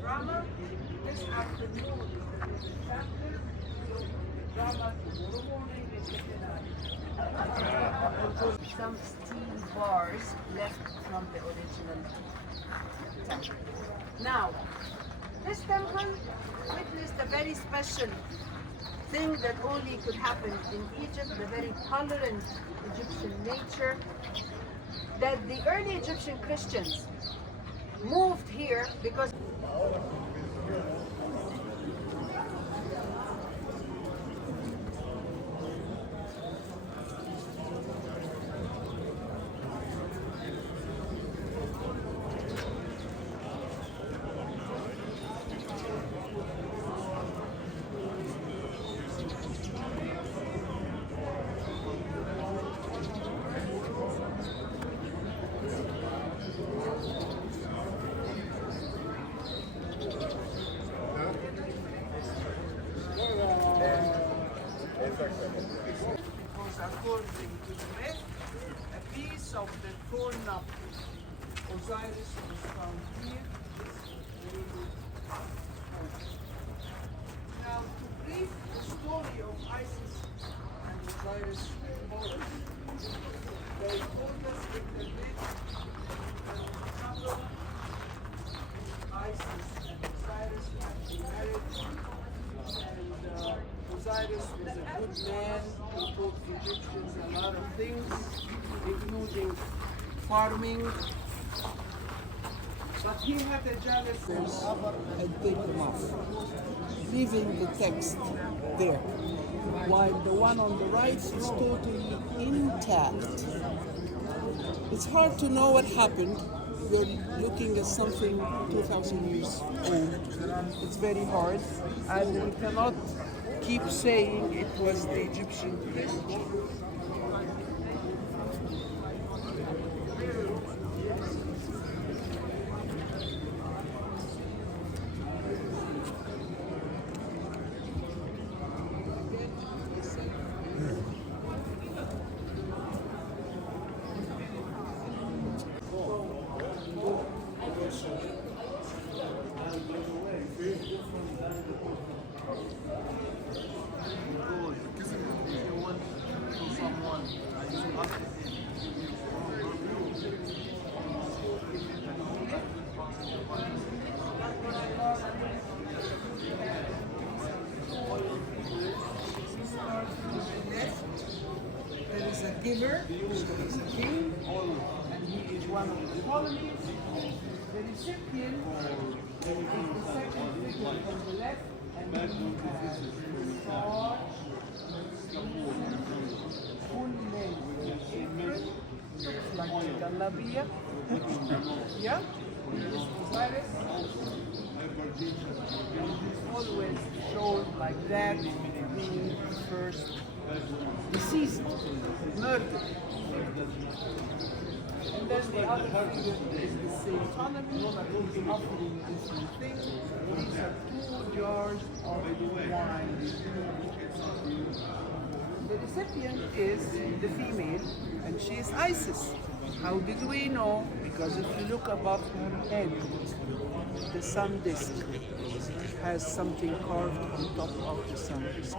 Drama this afternoon, chapter, drama tomorrow morning. Some steel bars left from the original temple. Now, this temple witnessed a very special thing that only could happen in Egypt, the very tolerant Egyptian nature, that the early Egyptian Christians moved here because according to the myth, a piece of the torn up Osiris was found here. Now, to brief the story of Isis and Osiris, they told us in the myth that Isis and Osiris had been married, and Osiris was a good man who taught the Egyptians a lot of things, including farming. But he had a jealous and take them off, leaving the text there, while the one on the right is totally intact. It's hard to know what happened. We're looking at something 2,000 years old. It's very hard, and we cannot keep saying it was the Egyptian Christian. Giver, he is a king, and he is one of the colonies. The recipient is the second figure from the left, and he has Sarge, full name, apron, looks like a Galabia. Yeah? This is Osiris. He's always shown like that, being first deceased, murdered. And then the other figure is the same autonomy, but he's offering a different thing. These are 2 jars of wine. The recipient is the female, and she is Isis. How did we know? Because if you look above her head, the sun disk has something carved on top of the sun disk.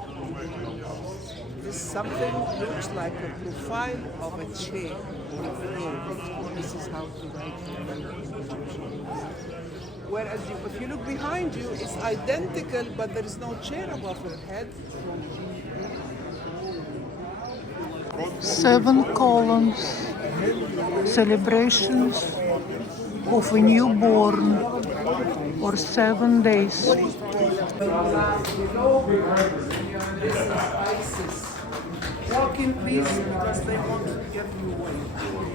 This something looks like a profile of a chair. This is how to write Egyptian. Whereas if you look behind you, it's identical, but there is no chair above her head. 7 columns, celebrations of a newborn, or 7 days. This is Isis. Walk in peace because they want to get you away.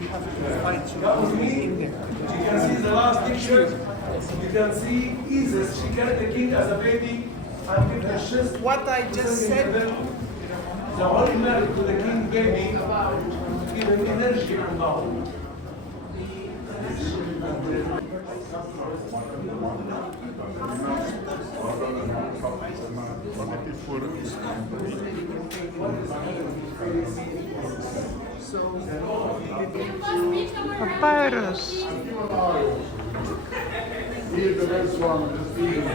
You have to fight you in there. You can see the last picture. You can see Isis. She carried the king as a baby and with the chest. What I just said. The holy married to the king baby give him energy from now. Papyrus. Here's the next one. Just eat it.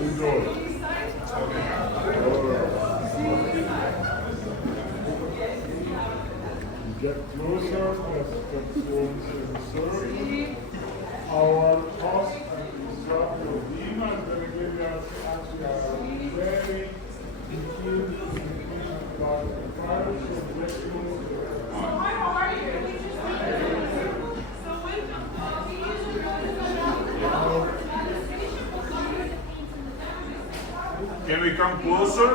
Enjoy. Get closer as concern our cost and instructor Dima is going to give us actually a very detailed information about the virus and rituals. Can we come closer?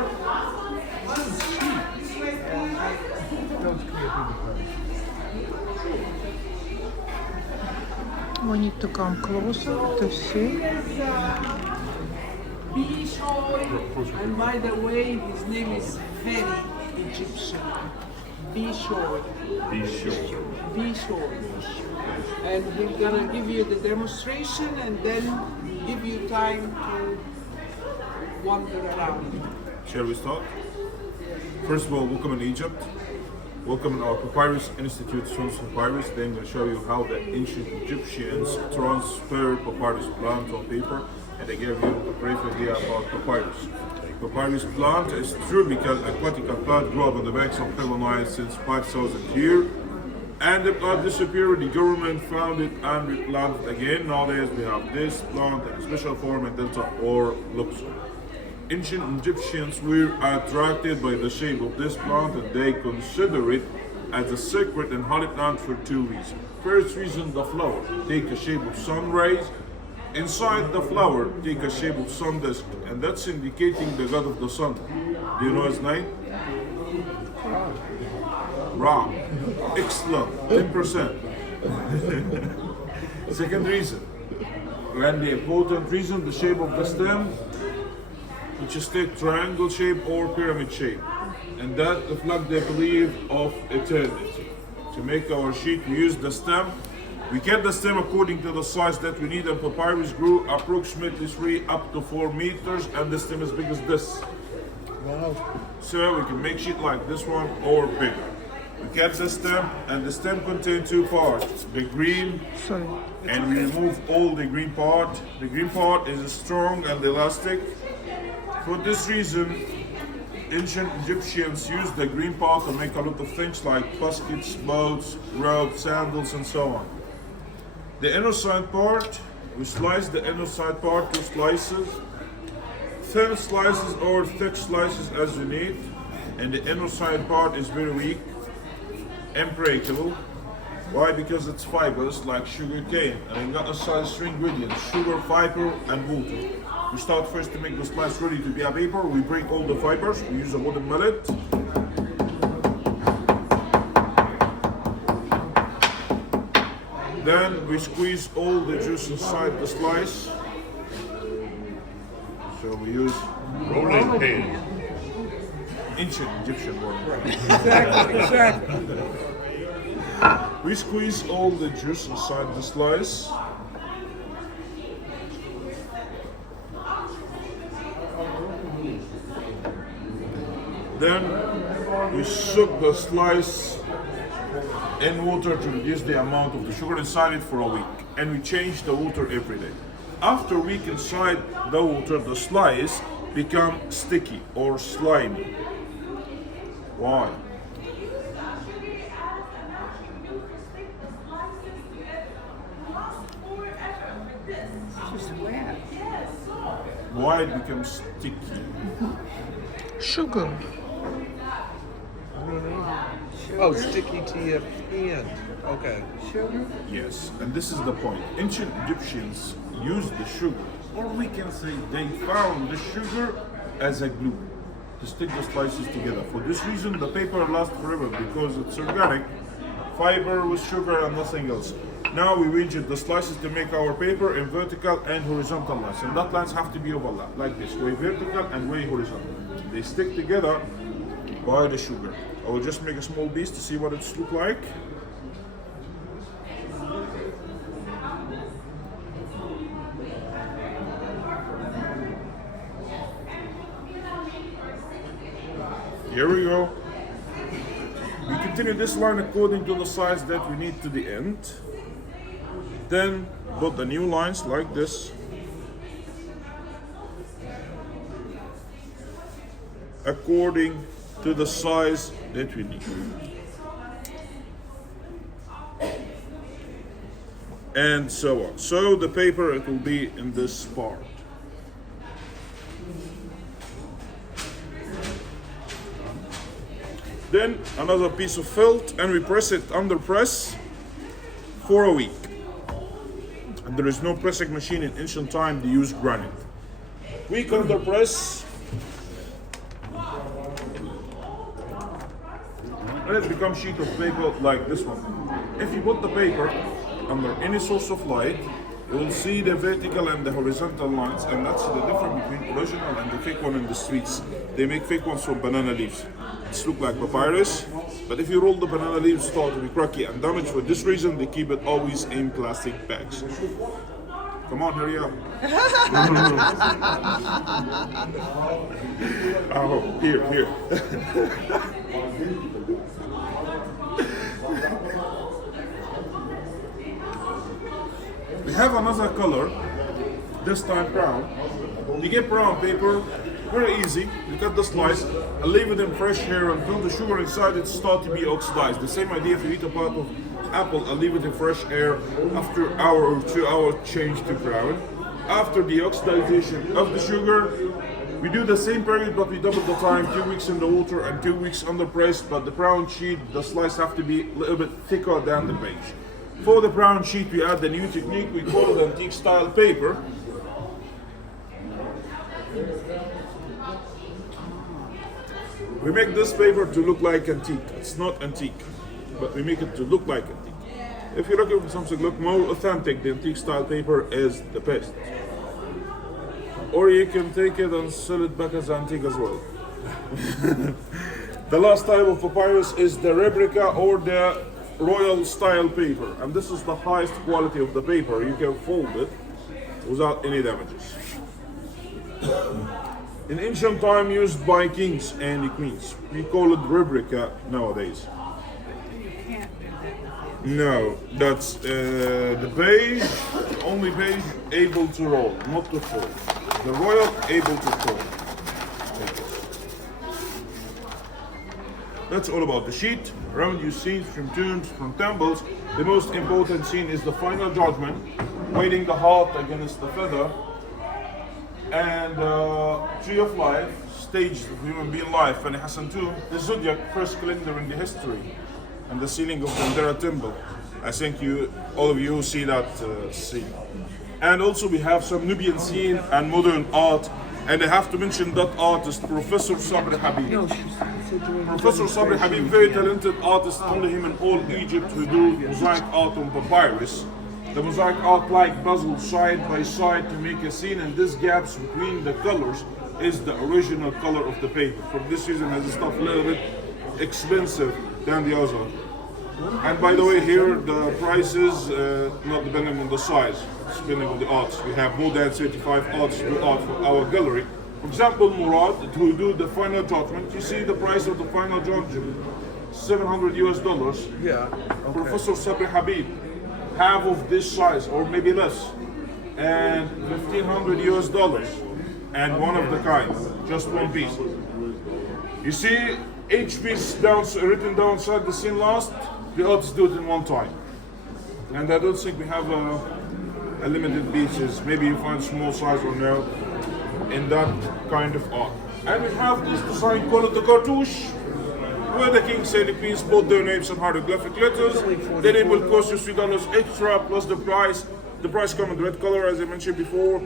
We need to come closer to see. Bishoy, and by the way, his name is very Egyptian. Bishoy. Bishoy. And we're gonna give you the demonstration and then give you time to wander around. Shall we start? First of all, welcome in Egypt. Welcome in our Papyrus Institute, Source Papyrus. Then I'm going to show you how the ancient Egyptians transferred papyrus plant on paper, and I gave you a brief idea about papyrus. Papyrus plant is tropical aquatic plant grew up on the banks of the Nile since 5,000 years, and the plant disappeared. The government found it and replanted again. Nowadays we have this plant in a special form in Delta or Luxor. Ancient Egyptians were attracted by the shape of this plant and they consider it as a sacred and holy plant for two reasons. First reason, the flower take a shape of sun rays. Inside the flower take a shape of sun disk, and that's indicating the god of the sun. Do you know his name? Ra. Excellent. 10%. Second reason, and the important reason, the shape of the stem, which is take triangle shape or pyramid shape, and that reflects the belief of eternity. To make our sheet, we use the stem. We get the stem according to the size that we need, and papyrus grew approximately 3 up to 4 meters, and the stem is big as this. Wow. So we can make sheet like this one or bigger. We get the stem, and the stem contains two parts, the green, and we remove all the green part. The green part is strong and elastic. For this reason, ancient Egyptians used the green part to make a lot of things like baskets, boats, robes, sandals, and so on. The inner side part, we slice the inner side part to slices, thin slices or thick slices as you need, and the inner side part is very weak, unbreakable. Why? Because it's fibers like sugar cane, and it got inside 3 ingredients: sugar, fiber, and water. We start first to make the slice ready to be a paper. We break all the fibers. We use a wooden mallet. Then we squeeze all the juice inside the slice. So we use rolling pin. Ancient Egyptian word. Exactly. We squeeze all the juice inside the slice. Then we soak the slice in water to reduce the amount of the sugar inside it for a week, and we change the water every day. After a week inside the water, the slice become sticky or slimy. Why? Why it becomes sticky? Sugar. Oh, sticky to your hand. Okay. Sugar? Yes, and this is the point. Ancient Egyptians used the sugar, or we can say they found the sugar as a glue to stick the slices together. For this reason, the paper lasts forever because it's organic, fiber with sugar and nothing else. Now we rigid the slices to make our paper in vertical and horizontal lines, and that lines have to be overlapped like this, way vertical and way horizontal. They stick together by the sugar. I will just make a small piece to see what it looks like. Here we go. We continue this line according to the size that we need to the end. Then put the new lines like this. According to the size that we need. And so on. So the paper, it will be in this part. Then another piece of felt, and we press it under press for a week. And there is no pressing machine in ancient time, they use granite. Week under press, and it becomes sheet of paper like this one. If you put the paper under any source of light, you will see the vertical and the horizontal lines, and that's the difference between original and the fake one in the streets. They make fake ones from banana leaves. It looks like papyrus, but if you roll the banana leaves, it starts to be cracky and damaged. For this reason, they keep it always in plastic bags. Come on, hurry up. Oh, here. We have another color, this time brown. You get brown paper, very easy. You cut the slice and leave it in fresh air until the sugar inside it starts to be oxidized. The same idea if you eat a part of apple and leave it in fresh air after an hour or 2 hours, change to brown. After the oxidization of the sugar, we do the same period, but we double the time, 2 weeks in the water and 2 weeks under press. But the brown sheet, the slice have to be a little bit thicker than the page. For the brown sheet, we add the new technique, we call it antique style paper. We make this paper to look like antique. It's not antique, but we make it to look like antique. If you're looking for something look more authentic, the antique style paper is the best. Or you can take it and sell it back as antique as well. The last type of papyrus is the replica or the royal style paper, and this is the highest quality of the paper. You can fold it without any damages. In ancient time, used by kings and queens. We call it replica nowadays. No, that's the page, only page able to roll, not to fold. The royal able to fold. That's all about the sheet. Around you scenes from tombs, from temples. The most important scene is the final judgment, weighing the heart against the feather, and tree of life, stage of human being life, and Hassan tomb, the zodiac, first calendar in the history, and the ceiling of the Dendera temple. I think all of you see that scene. And also we have some Nubian scene and modern art. And I have to mention that artist, Professor Sabri Habib. Professor Sabri Habib, very talented artist, only him in all Egypt who do mosaic art on papyrus. The mosaic art like puzzle side by side to make a scene, and this gaps between the colors is the original color of the paper. For this reason, has stuff a little bit expensive than the other. And by the way, here the prices not depending on the size, it's depending on the arts. We have more than 35 artists who do art for our gallery. For example, Murad, who do the final judgment. You see the price of the final judgment, $700 US. Yeah. Okay. Professor Sabri Habib, half of this size or maybe less, and $1,500 US, and one of the kind, just one piece. You see, each piece down, written down inside the scene last. The artists do it in one time, and I don't think we have a limited pieces. Maybe you find small size or no in that kind of art. And we have this design called the cartouche, where the king and the queens put their names in hieroglyphic letters. The name will cost you $3 extra plus the price. The price comes in red color, as I mentioned before,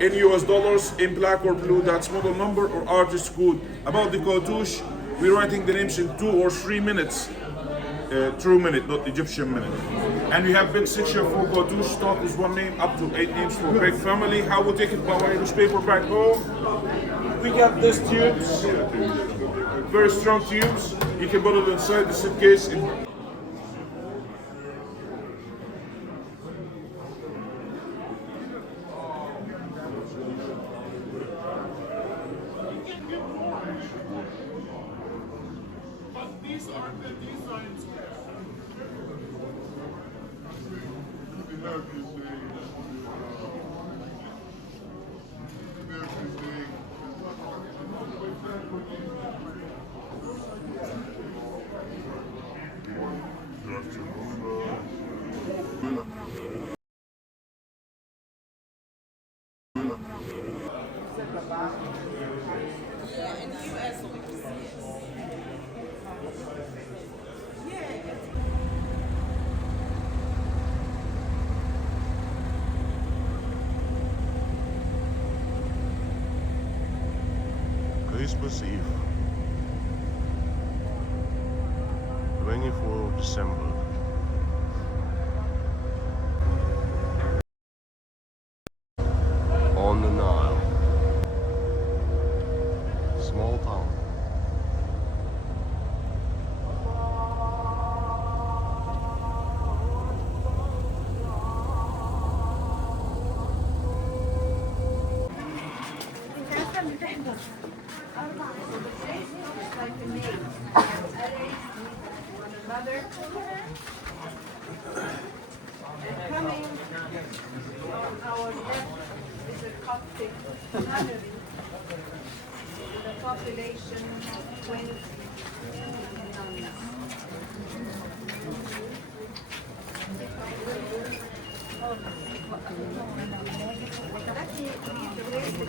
in US dollars, in black or blue. That's model number or artist code. About the cartouche, we're writing the names in 2 or 3 minutes. True minute, not Egyptian minute. And we have big section for cartouche, start with 1 name up to 8 names for big family. How we take it by way newspaper back home. We got these tubes, very strong tubes. You can put it inside the suitcase. Christmas Eve, 24th of December. On the Nile, small town. Like a name. One another. And coming on our left is a Coptic nunnery with a population of 20 nuns.